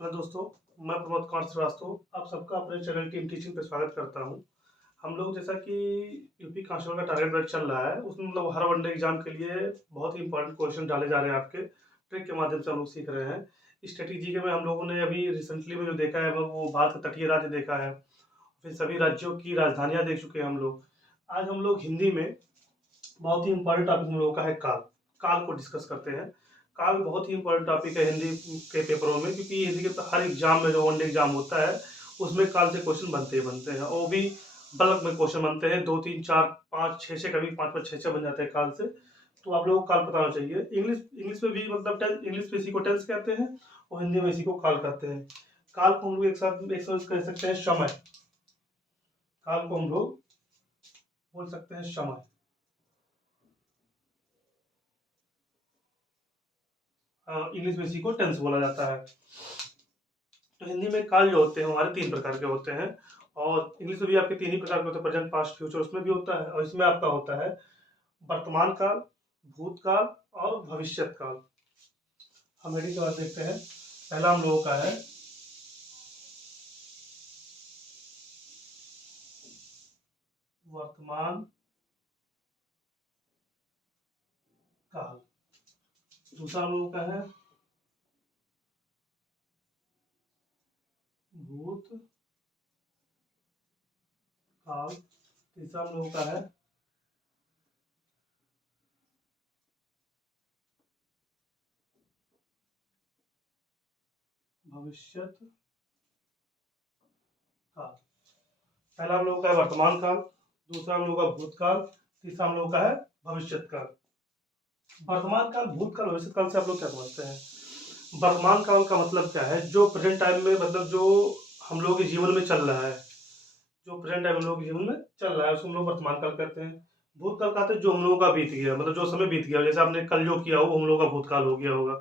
Hello दोस्तों, मैं प्रमोद कुमार श्रीवास्तव आप सबका अपने चैनल टीम टीचिंग पे स्वागत करता हूं। हम लोग जैसा कि यूपी कांस्टेबल का टारगेट बैच चल रहा है, उसमें मतलब हर वनडे एग्जाम के लिए बहुत ही इंपॉर्टेंट क्वेश्चन डाले जा रहे हैं। आपके ट्रिक के माध्यम से हम लोग सीख रहे हैं। स्ट्रेटेजी के में हम लोगों ने अभी रिसेंटली में जो देखा है वो भारत का तटीय राज्य देखा है, फिर सभी राज्यों की राजधानियाँ देख चुके हैं हम लोग। आज हम लोग हिंदी में बहुत ही इंपॉर्टेंट टॉपिक हम लोगों का है काल। काल को डिस्कस करते हैं। काल बहुत ही इंपॉर्टेंट टॉपिक है हिंदी के पेपरों में, क्योंकि हिंदी के हर एग्जाम में जो वनडे एग्जाम होता है उसमें काल से क्वेश्चन बनते ही बनते हैं, और वो भी बल्क में क्वेश्चन बनते हैं। 2 3 4 5 6 6 कभी 5 5 6 6 बन जाते हैं काल से। तो आप लोगों को काल पता होना चाहिए। इंग्लिश इंग्लिश में भी मतलब टेंस, इंग्लिश में इसी को टेंस कहते हैं और हिंदी में इसी को काल कहते हैं। काल को हम लोग एक साथ कह सकते हैं समय। काल को हम लोग बोल सकते हैं समय। इंग्लिश में इसी को टेंस बोला जाता है। तो हिंदी में काल जो होते हैं हमारे 3 प्रकार के होते हैं, और इंग्लिश में भी आपके 3 ही प्रकार के होते हैं, प्रेजेंट पास्ट फ्यूचर उसमें भी होता है। और इसमें आपका होता है वर्तमान काल, भूतकाल और भविष्यत काल। हम हेडिंग के बाद देखते हैं। पहला हम लोगों का है वर्तमान काल, दूसरा हम लोगों का है भूत काल, तीसरा हम लोगों का है भविष्यत काल। पहला हम लोगों का है वर्तमान काल, दूसरा हम लोगों का भूतकाल, तीसरा हम लोगों का है भविष्यत काल। वर्तमान काल, भूतकाल, भविष्यत काल से आप लोग क्या समझते हैं? वर्तमान काल का मतलब क्या है? जो प्रेजेंट टाइम में मतलब जो हम लोगों के जीवन में चल रहा है, जो प्रेजेंट टाइम हम लोगों के जीवन में चल रहा है उसको हम लोग वर्तमान काल कहते हैं। भूतकाल कहते हैं जो हम लोगों का बीत गया, मतलब जो समय बीत गया। जैसे आपने कल जो किया हो वो हम लोगों का भूतकाल हो गया होगा,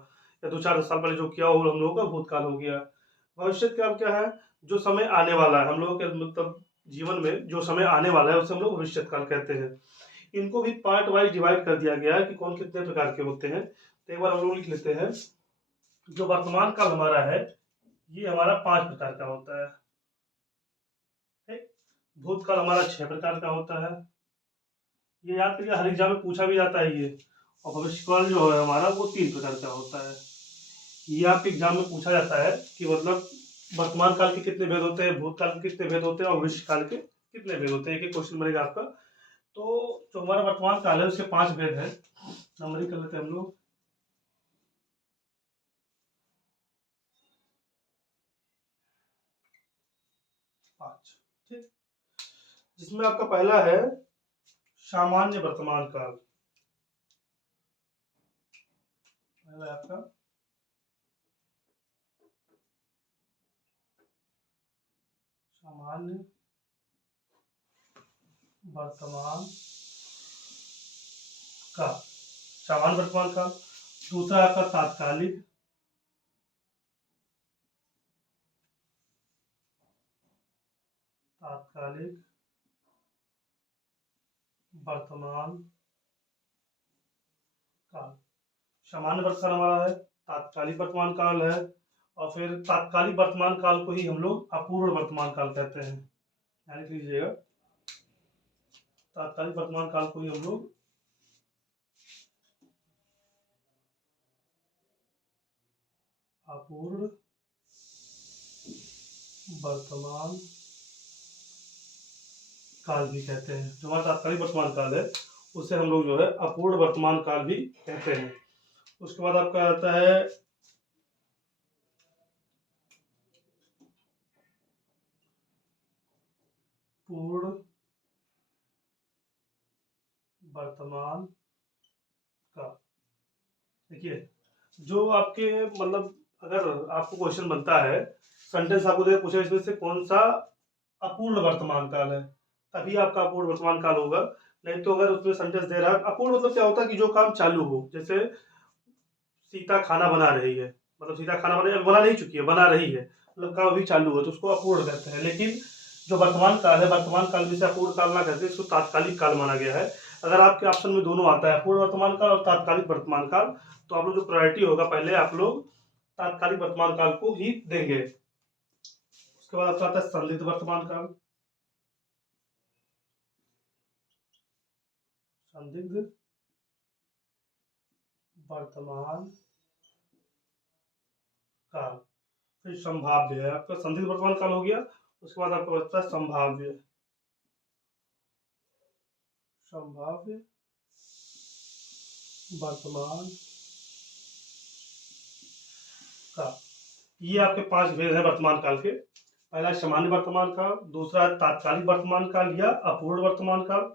या 2 4 साल पहले जो किया हो वो हम लोगों का भूतकाल हो गया। भविष्यत काल क्या है? जो समय आने वाला है हम लोगों के मतलब जीवन में, जो समय आने वाला है उसे हम लोग भविष्यत काल कहते हैं। इनको भी पार्ट वाइज डिवाइड कर दिया गया है कि कौन कितने प्रकार के होते हैं। तो एक बार हम लोग लिख लेते हैं। जो वर्तमान काल हमारा है ये हमारा 5 प्रकार का होता है। ठीक। भूतकाल हमारा 6 प्रकार का होता है। ये याद करिए, हर एग्जाम में पूछा भी जाता है ये। और भविष्यकाल जो है हमारा वो 3 प्रकार का होता है। ये आपके एग्जाम में पूछा जाता है कि मतलब वर्तमान काल के कितने भेद होते हैं, भूतकाल के कितने भेद होते हैं और भविष्य काल के कितने भेद होते हैं। एक एक क्वेश्चन बनेगा आपका। तो जो हमारा वर्तमान काल है उसके 5 भेद हैं। नंबरिंग कर लेते हैं हम लोग। 5। ठीक। जिसमें आपका पहला है सामान्य वर्तमान काल। पहला है आपका सामान्य वर्तमान काल, सामान्य वर्तमान काल। दूसरा आपका तात्कालिक, तात्कालिक वर्तमान काल। सामान्य वर्तमान हमारा है, तात्कालिक वर्तमान काल है, और फिर तात्कालिक वर्तमान काल को ही हम लोग अपूर्ण वर्तमान काल कहते हैं। ध्यान रख लीजिएगा, तात्कालिक वर्तमान काल को ही हम लोग अपूर्ण वर्तमान काल भी कहते हैं। जो हमारा तात्कालिक वर्तमान काल है उसे हम लोग जो है अपूर्ण वर्तमान काल भी कहते हैं। उसके बाद आपका आता है पूर्ण वर्तमान काल। देखिए, जो आपके मतलब अगर आपको क्वेश्चन बनता है, सेंटेंस आपको दे पूछे इसमें से कौन सा अपूर्ण वर्तमान काल है, तभी आपका अपूर्ण वर्तमान काल होगा। नहीं तो अगर उसमें सेंटेंस दे रहा है, अपूर्ण मतलब क्या होता है कि जो काम चालू हो। जैसे सीता खाना बना रही है, मतलब सीता खाना बना नहीं चुकी है, बना रही है, मतलब काम अभी चालू है, तो उसको अपूर्ण कहते हैं। लेकिन जो वर्तमान काल है, वर्तमान काल में से अपूर्ण काल ना कहते, इसको तात्कालिक काल माना गया है। अगर आपके ऑप्शन में दोनों आता है, अपूर्ण वर्तमान काल और तात्कालिक वर्तमान काल, तो आप लोग जो प्रायोरिटी होगा पहले आप लोग तात्कालिक वर्तमान काल को ही देंगे। उसके बाद आपका आता है संदिग्ध वर्तमान काल। संदिग्ध वर्तमान काल, फिर संभाव्य है आपका। संदिग्ध वर्तमान काल हो गया, उसके बाद आपको बचता है संभाव्य। संभाव्य वर्तमान काल, ये आपके 5 भेद हैं वर्तमान काल के। पहला सामान्य वर्तमान काल, दूसरा है तात्कालिक वर्तमान काल या अपूर्ण वर्तमान काल,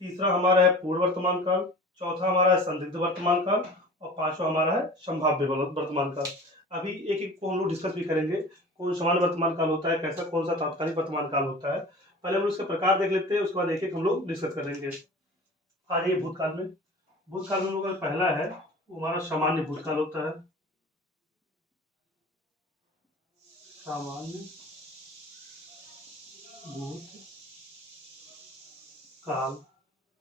तीसरा हमारा है पूर्ण वर्तमान काल, चौथा हमारा है संदिग्ध वर्तमान काल और पांचवा हमारा है संभाव्य वर्तमान काल। अभी एक एक को हम लोग डिस्कस भी करेंगे, कौन सामान्य वर्तमान काल होता है, कैसा कौन सा तात्कालिक वर्तमान काल होता है। पहले हम उसके प्रकार देख लेते हैं, उसके बाद एक एक हम लोग डिस्कस करेंगे। आ जाइए भूतकाल में। भूतकाल में हम लोग का पहला है वो हमारा सामान्य भूतकाल होता है। सामान्य भूत काल।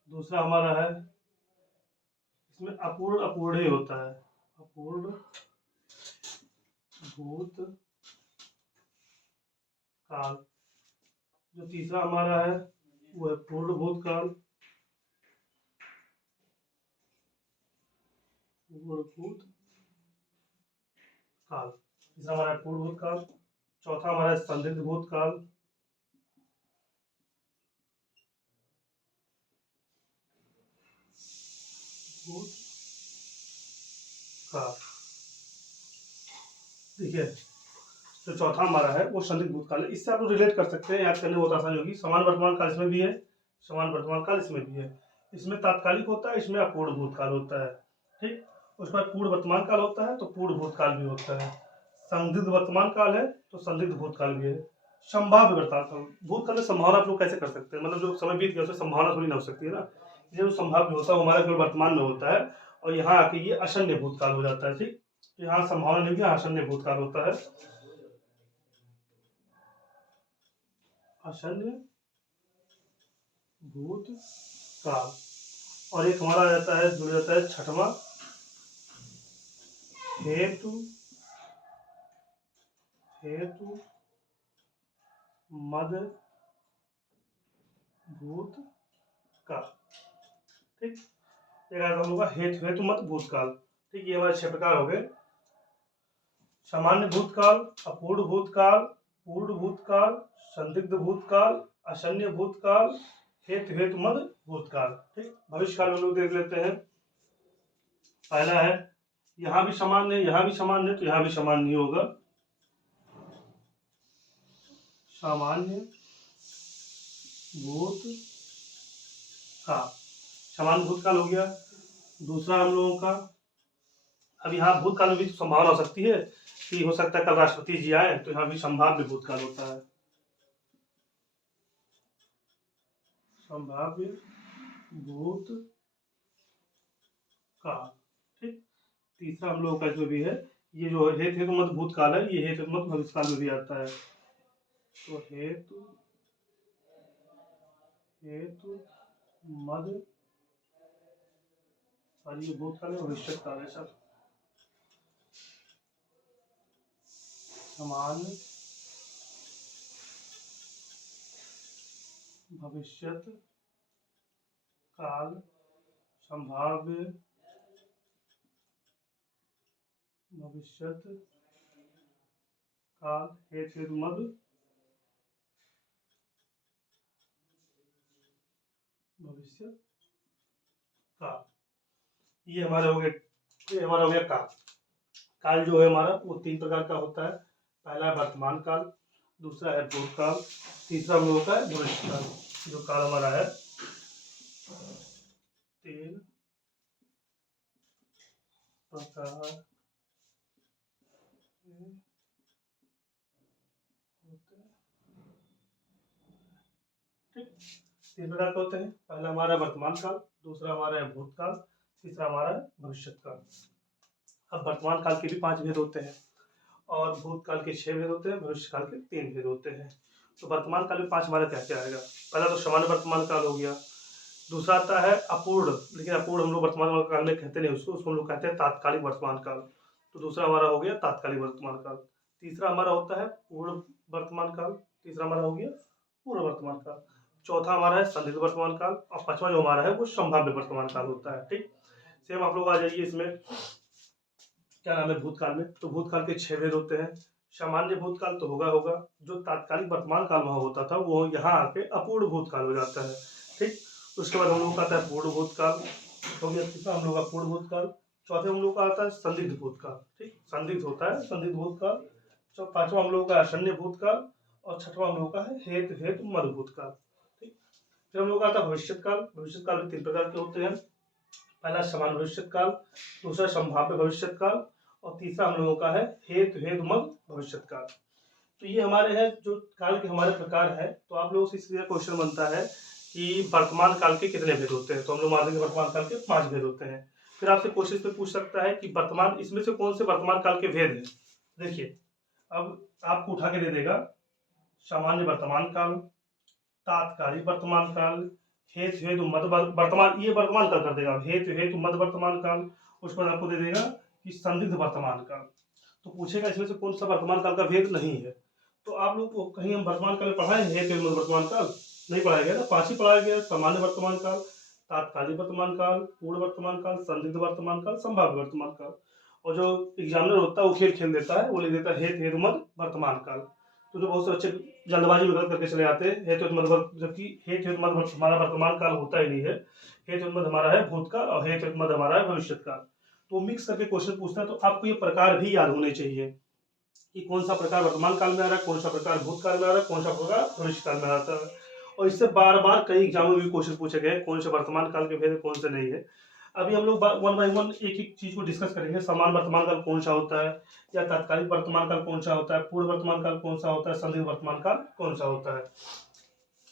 दूसरा हमारा है, इसमें अपूर्ण अपूर्ण ही होता है, अपूर्ण भूत काल। जो तीसरा हमारा है वो है पूर्ण भूत काल। पूर्ण भूत काल, तीसरा हमारा है पूर्ण भूत काल, चौथा हमारा है संदिग्ध भूत काल, भूत काल। ठीक है, जो चौथा हमारा है वो संदिग्ध भूतकाल है। इससे आप लोग रिलेट कर सकते हैं, याद करने में बहुत आसानी होगी। समान वर्तमान काल इसमें भी है, समान वर्तमान काल इसमें भी है। इसमें तात्कालिक होता है, इसमें अपूर्ण भूतकाल होता है। ठीक, उस पर पूर्ण वर्तमान काल होता है तो पूर्ण भूतकाल भी होता है। संदिग्ध वर्तमान काल है तो संदिग्ध भूतकाल भी है। संभाव्य वर्तमान काल, भूतकाल में संभावना आप लोग कैसे कर सकते हैं, मतलब जो समय बीत गया उसमें संभावना थोड़ी ना हो सकती है ना। ये जो संभाव्य होता है हमारा केवल वर्तमान में होता है और यहाँ आके ये असन्य भूतकाल हो जाता है। ठीक, तो यहाँ संभावना नहीं, यहाँ असन्य भूतकाल होता है। असन्य भूत काल। और एक हमारा आ जाता है, जुड़ जाता है छठवां, हेतु हेतु मद भूत काल। ठीक, एक आता होगा हेतु हेतु मत भूतकाल। ठीक, ये हमारे 6 प्रकार हो गए। सामान्य भूतकाल, अपूर्ण भूतकाल, पूर्ण भूतकाल, संदिग्ध भूतकाल, असन्य भूतकाल, हेतु हेतु मद भूतकाल। ठीक, भविष्य काल में लोग देख लेते हैं। पहला है, यहाँ भी समान है, यहाँ भी समान है, तो यहाँ भी समान नहीं होगा। सामान्य भूत काल, सामान्य भूतकाल हो गया। दूसरा हम लोगों का, अब यहाँ भूतकाल में भी तो संभावना हो सकती है कि हो सकता है कल राष्ट्रपति जी आए, तो यहाँ भी संभाव्य भूतकाल होता है। संभाव्य भूत काल। ठीक, तीसरा हम लोगों का इसमें भी है, ये जो हेतु हेतु मत भूतकाल है, ये हेतु मत भविष्यकाल में भी आता है। तो हेतु हेतु मद, और ये भूतकाल है, भविष्य काल है सब। समान भविष्यत काल, संभाव्य भविष्यत काल, हेतु हेतु मद भविष्य काल। ये हमारे हो गए, ये हमारा हो गया काल। काल जो है हमारा वो 3 प्रकार का होता है। पहला है वर्तमान काल, दूसरा है भूतकाल, तीसरा हम लोगों का है भविष्य काल। जो काल हमारा है 3 प्रकार ठीक, 3 प्रकार के होते हैं। पहला हमारा वर्तमान काल, दूसरा हमारा है भूतकाल, तीसरा हमारा है भविष्य काल। अब वर्तमान काल के भी 5 भेद होते हैं और भूतकाल के 6 भेद होते हैं, भविष्य काल के 3 भेद होते हैं। तो वर्तमान काल में 5 हमारा क्या क्या आएगा। पहला तो सामान्य वर्तमान काल हो गया, दूसरा आता है अपूर्ण, लेकिन अपूर्ण हम लोग वर्तमान काल में कहते नहीं, उसको हम लोग कहते हैं तात्कालिक वर्तमान काल। तो दूसरा हमारा हो गया तात्कालिक वर्तमान काल। तीसरा हमारा होता है पूर्व वर्तमान काल, तीसरा हमारा हो गया पूर्व वर्तमान काल। चौथा हमारा है संदिग्ध वर्तमान काल, और पांचवा जो हमारा है वो संभाव्य वर्तमान काल होता है। ठीक, सेम आप लोग आ जाइए इसमें, क्या नाम है भूतकाल में, तो भूतकाल के 6 भेद होते हैं। सामान्य भूतकाल तो होगा, जो तात्कालिक वर्तमान काल वहां होता था वो यहाँ आके अपूर्ण भूतकाल हो जाता है। ठीक, उसके बाद हम लोग का आता है पूर्ण भूतकाल, हो गया तीसरा हम लोग का पूर्ण भूतकाल। चौथे हम लोग का आता है संदिग्ध भूतकाल। ठीक, संदिग्ध होता है संदिग्ध भूतकाल। पांचवा हम लोग का आसन्न भूतकाल, और छठवां हम लोग का है हेतु हेतु मद भूतकाल। ठीक, फिर हम लोग का आता है भविष्यत काल। भविष्यत काल भी 3 प्रकार के होते हैं। पहला समान भविष्यत काल, दूसरा संभाव्य भविष्यत काल, और तीसरा हम लोगों का है हेतु हेतु मद भविष्यत काल। तो ये हमारे हैं जो काल के हमारे प्रकार है। तो आप लोगों से इसलिए क्वेश्चन बनता है कि वर्तमान काल के कितने भेद होते हैं, तो हम लोग मान लेंगे वर्तमान काल के 5 भेद होते हैं। फिर आपसे क्वेश्चन पे पूछ सकता है कि वर्तमान इसमें से कौन से वर्तमान काल के भेद हैं। देखिए, अब आपको उठा के दे देगा सामान्य वर्तमान काल, तात्कालिक वर्तमान काल, हेतु हेतु मद वर्तमान, ये वर्तमान काल कर देगा, हेतु हेतु मद वर्तमान काल। उस पर आपको दे देगा कि संदिग्ध वर्तमान काल। तो पूछेगा इसमें से कौन सा वर्तमान काल का भेद नहीं है। तो आप लोग को कहीं हम वर्तमान काल में पढ़ाए हैं हेतु हेतु मद वर्तमान काल? नहीं पढ़ाया गया ना, 5 ही पढ़ाया गया, सामान्य वर्तमान काल, तात्कालिक वर्तमान काल, पूर्ण वर्तमान काल, संदिग्ध वर्तमान काल, संभाव्य वर्तमान काल। और जो एग्जामिनर होता है वो खेल खेल देता है, वो लिख देता है हेतु हेतु मद वर्तमान काल। तो जो बहुत से बच्चे जल्दबाजी में गलत करके चले जाते हैं हेतु हेतु मद, जबकि हेतु हेतु मद हमारा वर्तमान काल होता ही नहीं है। हेतु हेतु मद हमारा है भूतकाल, और हेतु हेतु मद हमारा है भविष्यत काल। तो मिक्स करके क्वेश्चन पूछता है, तो आपको ये प्रकार भी याद होने चाहिए कि कौन सा प्रकार वर्तमान काल में आ रहा है, कौन सा प्रकार भूतकाल में आ रहा है, कौन सा प्रकार भविष्य काल में आता है। और इससे बार बार कई एग्जाम में भी क्वेश्चन पूछे गए कौन से वर्तमान काल के भेद है, कौन से नहीं है। अभी हम लोग 1 बाय 1 एक एक चीज को डिस्कस करेंगे। समान वर्तमान काल कौन सा होता है, या तात्कालिक वर्तमान काल कौन सा होता है, पूर्व वर्तमान काल कौन सा होता है, संदिग्ध वर्तमान काल कौन सा होता है।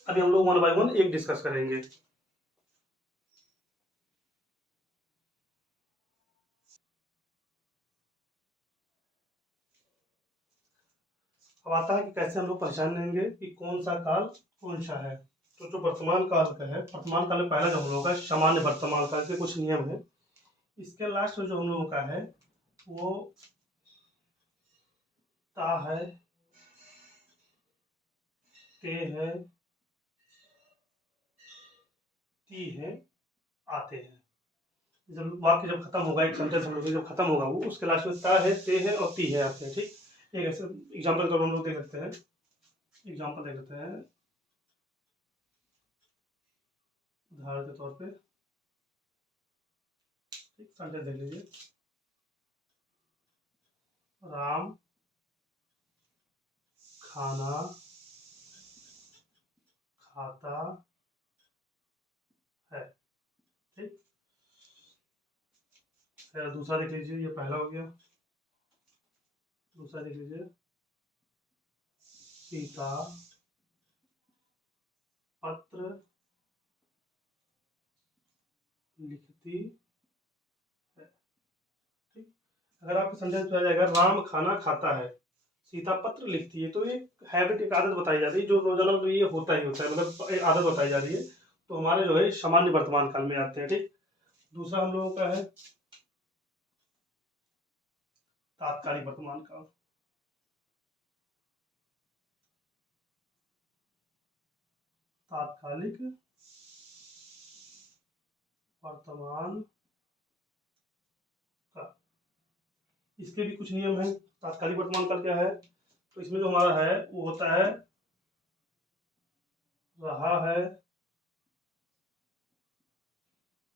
अभी हम लोग 1 बाय 1 एक डिस्कस करेंगे। अब आता है कि कैसे हम लोग पहचान लेंगे कि कौन सा काल कौन सा है। तो जो वर्तमान काल का है, वर्तमान काल में पहला जो हम लोग का सामान्य वर्तमान काल के कुछ नियम है। इसके लास्ट में जो हम लोगों का है वो ता है, ते है, ती है, आते हैं। जब वाक्य जब खत्म होगा, एक सेंटेंस हम लोग जब खत्म होगा वो, उसके लास्ट में ता है, ते है और ती है आते हैं। ठीक, एक ऐसे एग्जाम्पल के तौर पर हम लोग देख सकते हैं, एग्जाम्पल देख लेते हैं उदाहरण के तौर पे। ठीक, सेंटेंस देख लीजिए, राम खाना खाता है। ठीक, फिर दूसरा देख लीजिए, ये पहला हो गया। दूसरा देख लीजिए, सीता पत्र लिखती है। ठीक, अगर आपको सेंटेंस में आ जाएगा राम खाना खाता है, सीता पत्र लिखती है, तो ये हैबिट, एक आदत बताई जा रही है जो रोजाना तो ये होता ही होता है, मतलब एक आदत बताई जा रही है। तो हमारे जो है सामान्य वर्तमान काल में आते हैं। ठीक, दूसरा हम लोगों का है तात्कालिक वर्तमान काल। तात्कालिक वर्तमान काल, इसके भी कुछ नियम है। तात्कालिक वर्तमान काल क्या है, तो इसमें जो हमारा है वो होता है रहा है,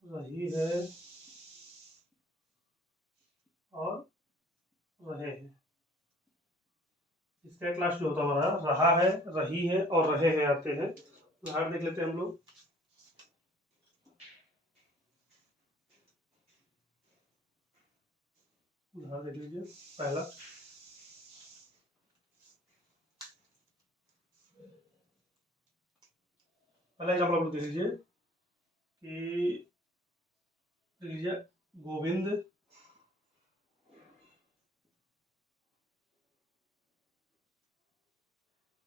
रही है और रहे हैं। इसका क्लास जो होता है हमारा रहा है, रही है और रहे हैं आते हैं। उदाहरण देख लेते हैं हम लोग। उदाहरण देख लीजिए, पहला पहला एग्जाम्पल आप लोग देख लीजिए कि देख लीजिए, गोविंद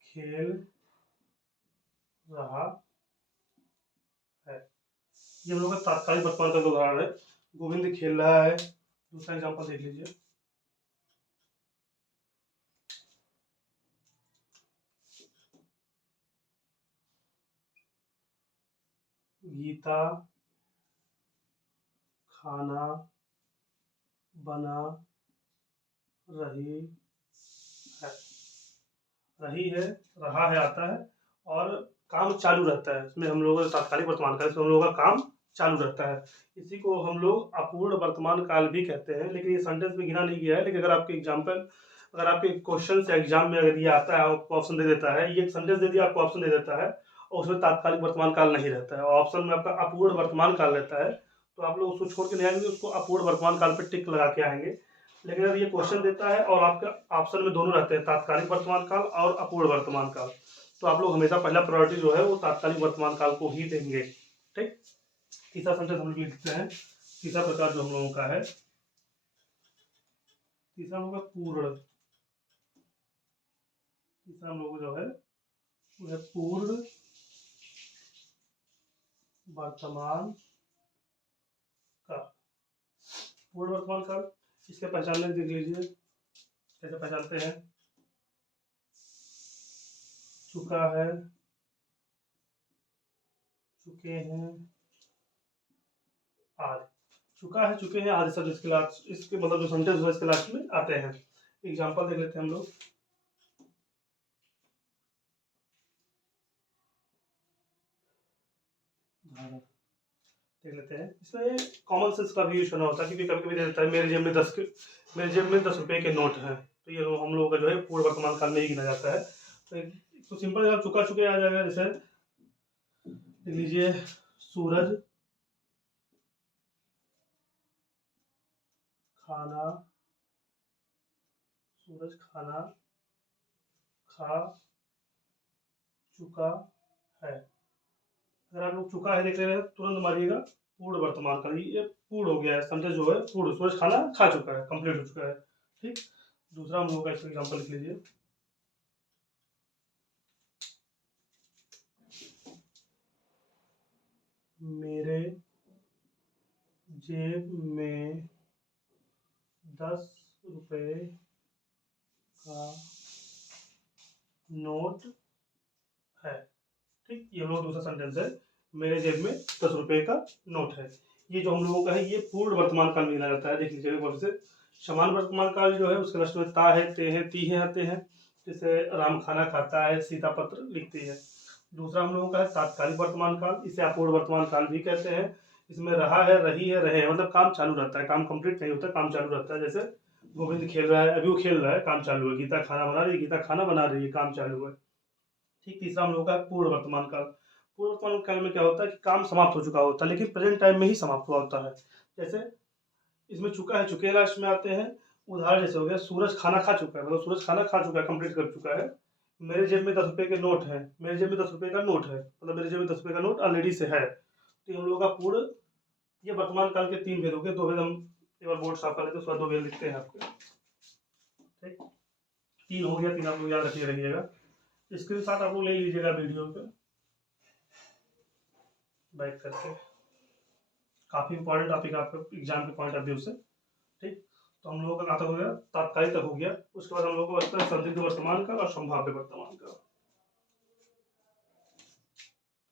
खेल रहा है। ये हम लोग का तात्कालिक वर्तमान का उदाहरण है, गोविंद खेल रहा है। दूसरा एग्जाम्पल देख लीजिए, गीता खाना बना रही है। रही है, रहा है आता है, और काम चालू रहता है। इसमें हम लोगों का तात्कालिक वर्तमान काल, इसमें हम लोगों का काम चालू रहता है। इसी को हम लोग अपूर्ण वर्तमान काल भी कहते हैं, लेकिन ये सेंटेंस में गिना नहीं गया है। लेकिन अगर आपके क्वेश्चन से एग्जाम में अगर ये आता है, आपको ऑप्शन दे देता है, ये सेंटेंस दे दिया, आपको ऑप्शन दे देता है और उसमें तात्कालिक वर्तमान काल नहीं रहता है और ऑप्शन में आपका अपूर्ण वर्तमान काल रहता है, तो आप लोग उसको छोड़ के नहीं आएंगे, उसको अपूर्ण वर्तमान काल पर टिक लगा के आएंगे। लेकिन अगर ये क्वेश्चन देता है और आपका ऑप्शन में दोनों रहते हैं, तात्कालिक वर्तमान काल और अपूर्ण वर्तमान काल, तो आप लोग हमेशा पहला प्रायोरिटी जो है वो तात्कालिक वर्तमान काल को ही देंगे। ठीक। तीसरा सेंटेंस हम लोग लिखते हैं। तीसरा प्रकार जो हम लोगों का है, तीसरा हम लोग का पूर्ण, तीसरा हम लोग जो है वो है पूर्ण वर्तमान काल। पूर्ण वर्तमान काल, इसके पहचानने देख लीजिए कैसे पहचानते हैं। चुका है, चुके हैं, आज। चुका है, चुके हैं, आज सब इसके लास्ट, इसके मतलब जो सेंटेंस है इसके लास्ट में आते हैं। एग्जांपल देख लेते हैं हम लोग। देख लेते हैं, इसमें कॉमन सेंस का भी यूज करना होता है, क्योंकि कभी कभी दे देता है मेरे जेब में 10 रुपए के नोट हैं, तो ये हम लोगों का जो है पूर्ण वर्तमान काल में ही गिना जाता है। तो सिंपल आप चुका चुके आ जाएगा। जैसे देख लीजिए, सूरज खाना, सूरज खाना खा चुका है। अगर आप लोग चुका है देख रहे हैं, तुरंत मारिएगा पूर्ण वर्तमान काल, ये पूर्ण हो गया है, सेंटेंस जो है पूर्ण, सूरज खाना खा चुका है, कंप्लीट हो चुका है। ठीक। दूसरा हम लोग का इसका एग्जाम्पल लिख लीजिए। मेरे जेब में 10 रुपए का नोट है। ठीक। ये हम लोग दूसरा सेंटेंस है, मेरे जेब में 10 रुपए का नोट है। ये जो हम लोगों का है ये पूर्ण वर्तमान काल में गिना जाता है। देख लीजिए कौन से। समान वर्तमान काल जो है उसके लास्ट में ता है, ते हैं, ती हैं आते हैं। जैसे राम खाना खाता है, सीता पत्र लिखती है। दूसरा हम लोगों का है तात्कालिक वर्तमान काल, इसे अपूर्ण वर्तमान काल भी कहते हैं। इसमें रहा है, रही है, रहे हैं, मतलब काम चालू रहता है, काम कंप्लीट नहीं होता, काम चालू रहता है। जैसे गोविंद खेल रहा है, अभी वो खेल रहा है, काम चालू है। गीता खाना बना रही है, गीता खाना बना रही है, काम चालू है। ठीक। तीसरा हम लोगों का पूर्ण वर्तमान काल। पूर्ण वर्तमान काल में क्या होता है कि काम समाप्त हो चुका होता है, लेकिन प्रेजेंट टाइम में ही समाप्त हुआ होता है। जैसे इसमें चुका है, चुके लास्ट में आते हैं। उदाहरण जैसे हो गया, सूरज खाना खा चुका है, मतलब सूरज खाना खा चुका है, कंप्लीट कर चुका है। मेरे जेब में 10 रुपए के नोट है, मेरे जेब में 10 रुपए का नोट है, मतलब मेरे जेब में 10 रुपए का नोट ऑलरेडी से है। तो हम लोगों का पूर्ण, ये वर्तमान काल के 3 भेद हो गए। 2 भेद हम एक बार बोर्ड साफ कर लेते हैं, उसके बाद 2 भेद लिखते हैं आपको। ठीक। 3 हो गया, 3 आप लोग याद रखिए, रहिएगा। स्क्रीनशॉट आप लोग ले लीजिएगा वीडियो पे बैक करके, काफी इंपॉर्टेंट टॉपिक है आपका एग्जाम के पॉइंट ऑफ व्यू से। ठीक। तो हम लोगों का कहाँ तक हो गया, तात्कालिक तक हो गया। उसके बाद हम लोगों को बचता है संदिग्ध वर्तमान काल और संभाव्य वर्तमान काल।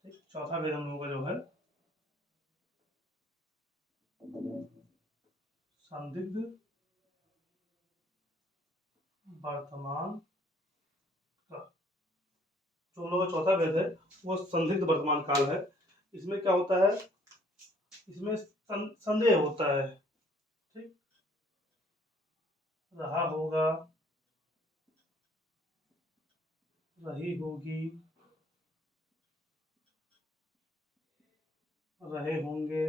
ठीक। चौथा भेद हम लोगों का जो है संदिग्ध वर्तमान काल। जो हम लोगों का चौथा भेद है वो संदिग्ध वर्तमान काल है। इसमें क्या होता है, इसमें संदेह होता है। ठीक। रहा होगा, रही होगी, रहे होंगे,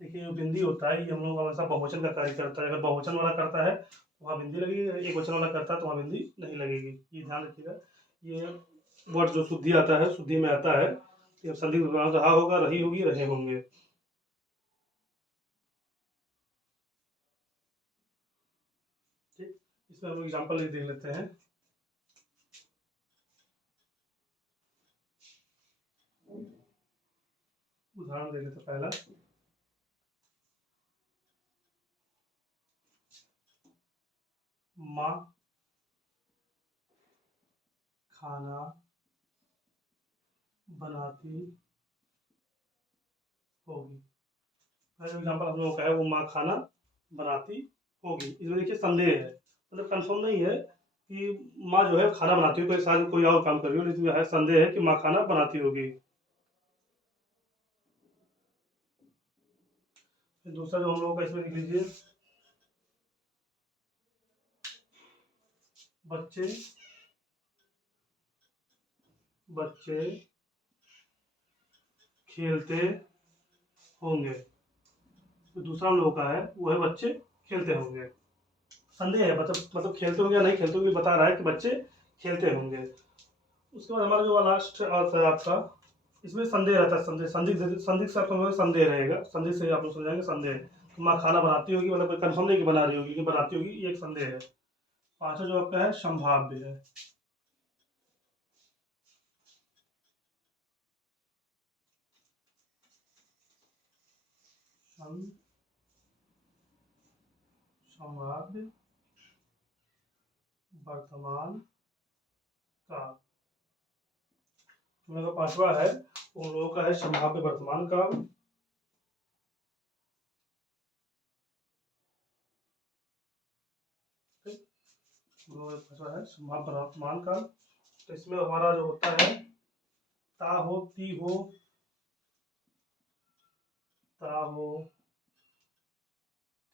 देखिए जो बिंदी होता है ये हम लोग हमेशा बहुवचन का कार्य करता है। अगर बहुवचन वाला करता है तो वहाँ बिंदी लगेगी, एक वचन वाला करता है तो वहाँ बिंदी नहीं लगेगी, ये ध्यान रखिएगा। ये वर्ड जो शुद्धि आता है, शुद्धि में आता है, ये संदिग्ध रहा होगा, रही होगी, रहे होंगे। ठीक। इसमें हम लोग एग्जाम्पल देख लेते हैं। उदाहरण देख लेते हैं। पहला, माँ खाना बनाती होगी। पहला एग्जाम्पल हम लोगों का है, वो माँ खाना बनाती होगी। इसमें देखिए संदेह है, मतलब कंफर्म नहीं है कि माँ जो है खाना बनाती हो, कोई साथ कोई और काम कर रही हो, लेकिन है संदेह है कि माँ खाना बनाती होगी। फिर दूसरा जो हम लोगों का इसमें लिख लीजिए, बच्चे बच्चे खेलते होंगे। तो दूसरा हम लोगों का है वो है बच्चे खेलते होंगे। संदेह है, मतलब खेलते होंगे या नहीं खेलते होंगे, बता रहा है कि बच्चे खेलते होंगे। उसके बाद हमारा जो लास्ट आता है आपका, इसमें संदेह रहता है, संदिग्ध से आपका संदेह रहेगा, संदेह से आप लोग समझाएंगे संदेह। तो माँ खाना बनाती होगी, मतलब कोई कंफर्म नहीं कि बना रही होगी, कि बनाती होगी, ये एक संदेह है। पांचवा जो आपका है संभाव्य है। संभाव्य वर्तमान काल। हम लोग का पांचवा है, उन लोगों का है संभाव्य वर्तमान काल। पांचवा है संभाव्य वर्तमान काल। तो इसमें हमारा जो होता है ता हो, ती हो, ता हो,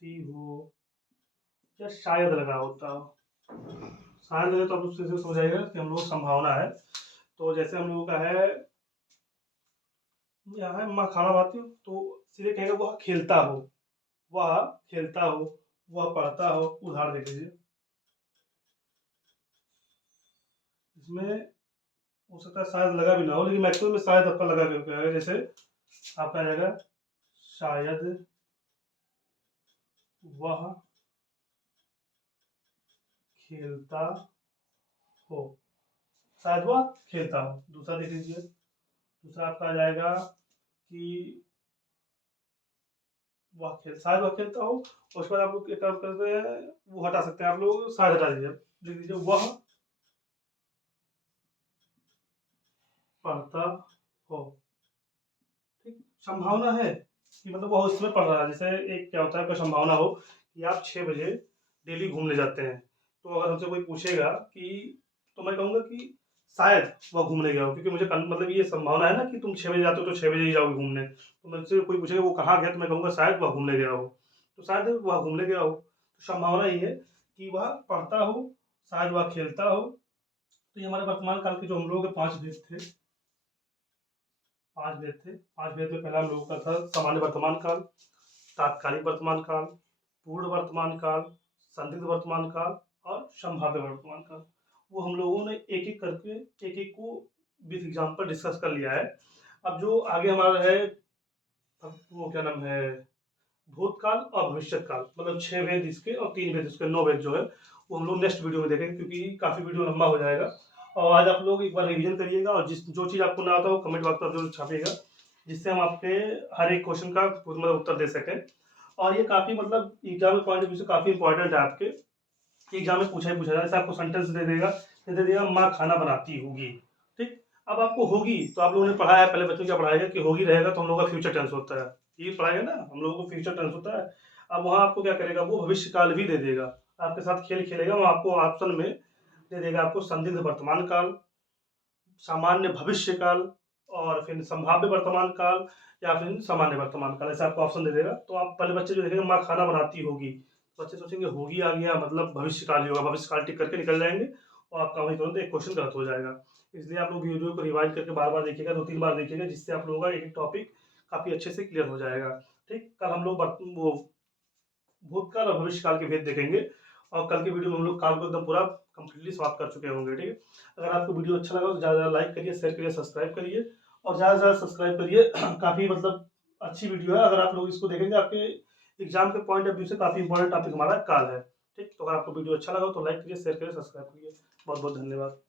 ती हो, या शायद लगा होता हो। शायद लगे तो आप लोग से समझाइएगा कि हम लोग संभावना है। तो जैसे हम लोगों का है, यहाँ है माँ खाना बनाती हो, तो सीधे कहेगा वह खेलता हो, वह खेलता हो, वह पढ़ता हो। उदाहरण देख लीजिए, इसमें हो सकता है शायद लगा भी ना हो, लेकिन मैक्सिमम में शायद आपका लगा करके आएगा। जैसे आपका आ जाएगा शायद वह खेलता हो, शायद वह खेलता हो। दूसरा देख लीजिए, दूसरा आपका आ जाएगा कि वह खेल शायद वह खेलता हो, और उसके बाद आप लोग एक काम करते हैं, वो हटा सकते हैं आप लोग, शायद हटा दीजिए, लिख दीजिए वह पढ़ता हो। ठीक, संभावना है कि मतलब वह उसमें पढ़ रहा है। जैसे एक क्या होता है, कोई संभावना हो कि आप 6 बजे डेली घूमने जाते हैं, तो अगर हमसे कोई पूछेगा कि, तो मैं कहूँगा कि शायद वह घूमने गया हो, क्योंकि मुझे मतलब ये संभावना है ना कि तुम 6 बजे जाते हो तो 6 बजे ही जाओगे घूमने। तो मुझसे कोई पूछेगा वो कहाँ गया, तो मैं कहूँगा शायद वह घूमने गया हो, तो शायद वह घूमने गया हो। तो संभावना ये है कि वह पढ़ता हो, शायद वह खेलता हो। तो ये हमारे वर्तमान काल के जो हम लोगों के 5 भेद थे, 5 भेद थे। 5 भेद में पहला हम लोगों का था सामान्य वर्तमान काल, तात्कालिक वर्तमान काल, पूर्ण वर्तमान काल, संदिग्ध वर्तमान काल और संभाव्य वर्तमान काल। वो हम लोगों ने एक एक करके एक एक को विद एग्जाम्पल डिस्कस कर लिया है। अब जो आगे हमारा है, अब वो क्या नाम है, भूतकाल और भविष्य काल, मतलब 6 भेद इसके और 3 भेद इसके, 9 भेद जो है वो हम लोग नेक्स्ट वीडियो में देखेंगे, क्योंकि काफ़ी वीडियो लंबा हो जाएगा। और आज आप लोग एक बार रिवीजन करिएगा, और जो चीज़ आपको ना आता हो कमेंट बॉक्स पर जरूर छापिएगा, जिससे हम आपके हर एक क्वेश्चन का मतलब उत्तर दे सकें। और ये काफ़ी मतलब एग्जाम के पॉइंट ऑफ व्यू से काफ़ी इंपॉर्टेंट है आपके, एग्जाम में पूछा ही पूछा जाए। जैसे आपको सेंटेंस दे देगा माँ खाना बनाती होगी, ठीक। अब आपको होगी, तो आप लोगों ने पढ़ा है पहले, बच्चों क्या पढ़ाया है कि होगी रहेगा तो हम लोग का फ्यूचर टेंस होता है, ये पढ़ाएगा ना हम लोगों को, फ्यूचर टेंस होता है। अब वहाँ आपको क्या करेगा, वो भविष्य काल भी दे देगा, आपके साथ खेल खेलेगा। वो आपको ऑप्शन में दे देगा आपको संदिग्ध वर्तमान काल, सामान्य भविष्य काल, और फिर संभाव्य वर्तमान काल, या फिर सामान्य वर्तमान काल, ऐसे आपको ऑप्शन दे देगा। तो आप पहले बच्चे जो देखेंगे माँ खाना बनाती होगी, बच्चे सोचेंगे होगी आ गया मतलब भविष्य काल ही होगा, भविष्य काल टिक करके निकल जाएंगे, और आपका वहीं तुरंत एक क्वेश्चन गलत हो जाएगा। इसलिए आप लोग वीडियो को रिवाइज करके बार बार देखिएगा, 2-3 बार देखिएगा, जिससे आप लोगों का एक टॉपिक काफ़ी अच्छे से क्लियर हो जाएगा। ठीक, कल हम लोग वो भूतकाल और भविष्य काल के भेद देखेंगे, और कल के वीडियो में हम लोग काल को एकदम पूरा कंप्लीटली समाप्त कर चुके होंगे। ठीक है, अगर आपको वीडियो अच्छा लगा तो ज़्यादा लाइक करिए, शेयर करिए, सब्सक्राइब करिए, और ज़्यादा से ज़्यादा सब्सक्राइब करिए। काफ़ी मतलब अच्छी वीडियो है, अगर आप लोग इसको देखेंगे आपके एग्जाम के पॉइंट ऑफ व्यू से काफ़ी इंपॉर्टेंट टॉपिक हमारा काल है। ठीक, तो अगर आपको वीडियो अच्छा लगा तो लाइक करिए, शेयर करिए, सब्सक्राइब करिए। बहुत बहुत धन्यवाद।